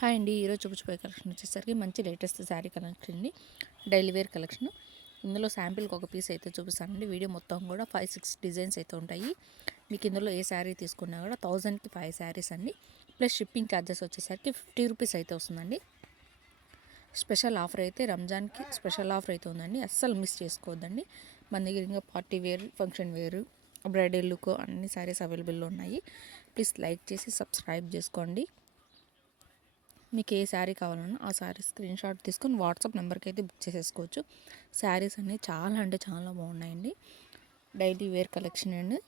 Hi అండి. ఈరోజు చూపించబోయే కలెక్షన్ వచ్చేసరికి మంచి లేటెస్ట్ శారీ కలెక్షన్ అండి. Daily wear collection. ఇందులో శాంపిల్కి ఒక పీస్ అయితే చూపిస్తానండి. వీడియో మొత్తం కూడా 5-6 డిజైన్స్ అయితే ఉంటాయి. మీకు ఇందులో ఏ శారీ తీసుకున్నా కూడా 1000కి 5 శారీస్ అండి. ప్లస్ షిప్పింగ్ ఛార్జెస్ వచ్చేసరికి 50 రూపీస్ అయితే వస్తుందండి. స్పెషల్ ఆఫర్ అయితే రంజాన్కి స్పెషల్ ఆఫర్ అయితే ఉందండి. అస్సలు మిస్ చేసుకోవద్దండి. మన దగ్గర ఇంకా party wear, function wear, bridal look అన్ని శారీస్ అవైలబుల్లో ఉన్నాయి. ప్లీజ్ లైక్ చేసి సబ్స్క్రైబ్ చేసుకోండి. మీకు ఏ శారీ కావాలన్నా ఆ శారీ స్క్రీన్ షాట్ తీసుకొని వాట్సాప్ నెంబర్కి అయితే బుక్ చేసేసుకోవచ్చు. శారీస్ అన్నీ చాలా అంటే చాలా బాగున్నాయండి. డైలీ వేర్ కలెక్షన్ అండి.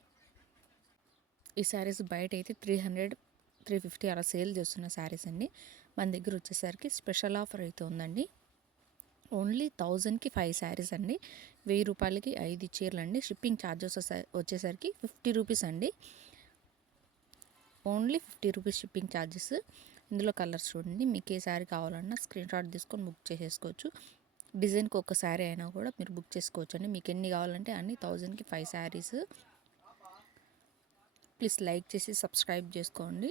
ఈ శారీస్ బయట అయితే 300-350 అలా సేల్ చేస్తున్న శారీస్ అండి. మన దగ్గర వచ్చేసరికి స్పెషల్ ఆఫర్ అయితే ఉందండి. ఓన్లీ 1000కి 5 శారీస్ అండి. 1000 రూపాయలకి 5 చీరలు అండి. షిప్పింగ్ ఛార్జెస్ వచ్చేసరికి 50 రూపీస్ అండి. Only 50 rupees shipping charges. ఇందులో కలర్స్ చూడండి. మీకు ఏ శారీ కావాలన్నా స్క్రీన్ షాట్ తీసుకొని బుక్ చేసేసుకోవచ్చు. డిజైన్కి ఒక శారీ అయినా కూడా మీరు బుక్ చేసుకోవచ్చు అండి. మీకు ఎన్ని కావాలంటే అన్ని 1000కి 5 శారీస్. ప్లీజ్ లైక్ చేసి సబ్స్క్రైబ్ చేసుకోండి.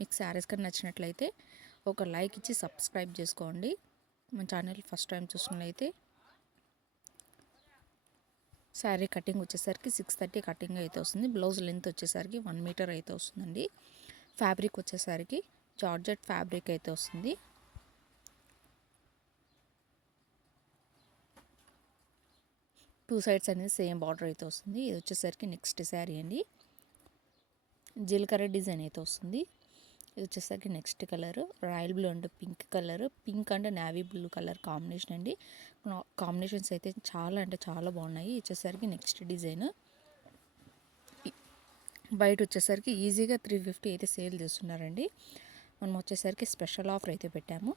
మీకు శారీస్ కానీ నచ్చినట్లయితే ఒక లైక్ ఇచ్చి సబ్స్క్రైబ్ చేసుకోండి. మన ఛానల్ ఫస్ట్ టైం చూసినట్లయితే శారీ కటింగ్ వచ్చేసరికి 630 కటింగ్ అయితే వస్తుంది. బ్లౌజ్ లెంత్ వచ్చేసరికి 1 మీటర్ అయితే వస్తుందండి. ఫ్యాబ్రిక్ వచ్చేసరికి జార్జెట్ ఫ్యాబ్రిక్ అయితే వస్తుంది. టూ సైడ్స్ అనేది సేమ్ బార్డర్ అయితే వస్తుంది. ఇది వచ్చేసరికి నెక్స్ట్ శారీ అండి. జీలకర్ర డిజైన్ అయితే వస్తుంది. ఇది వచ్చేసరికి next colour royal blue and pink colour, pink and navy blue colour combination అండి. కాంబినేషన్స్ అయితే చాలా అంటే చాలా బాగున్నాయి. వచ్చేసరికి నెక్స్ట్ డిజైన్ బయట వచ్చేసరికి ఈజీగా 350 అయితే సేల్ చేస్తున్నారండి. మనం వచ్చేసరికి స్పెషల్ ఆఫర్ అయితే పెట్టాము.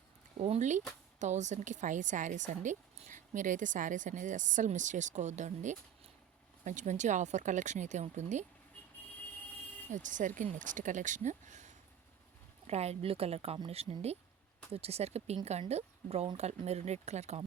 ఓన్లీ 1000కి 5 శారీస్ అండి. మీరైతే శారీస్ అనేది అస్సలు మిస్ చేసుకోవద్దు అండి. మంచి మంచి ఆఫర్ కలెక్షన్ అయితే ఉంటుంది. వచ్చేసరికి next collection royal blue colour combination అండి. వచ్చేసరికి pink and brown colour, maroon red colour combination.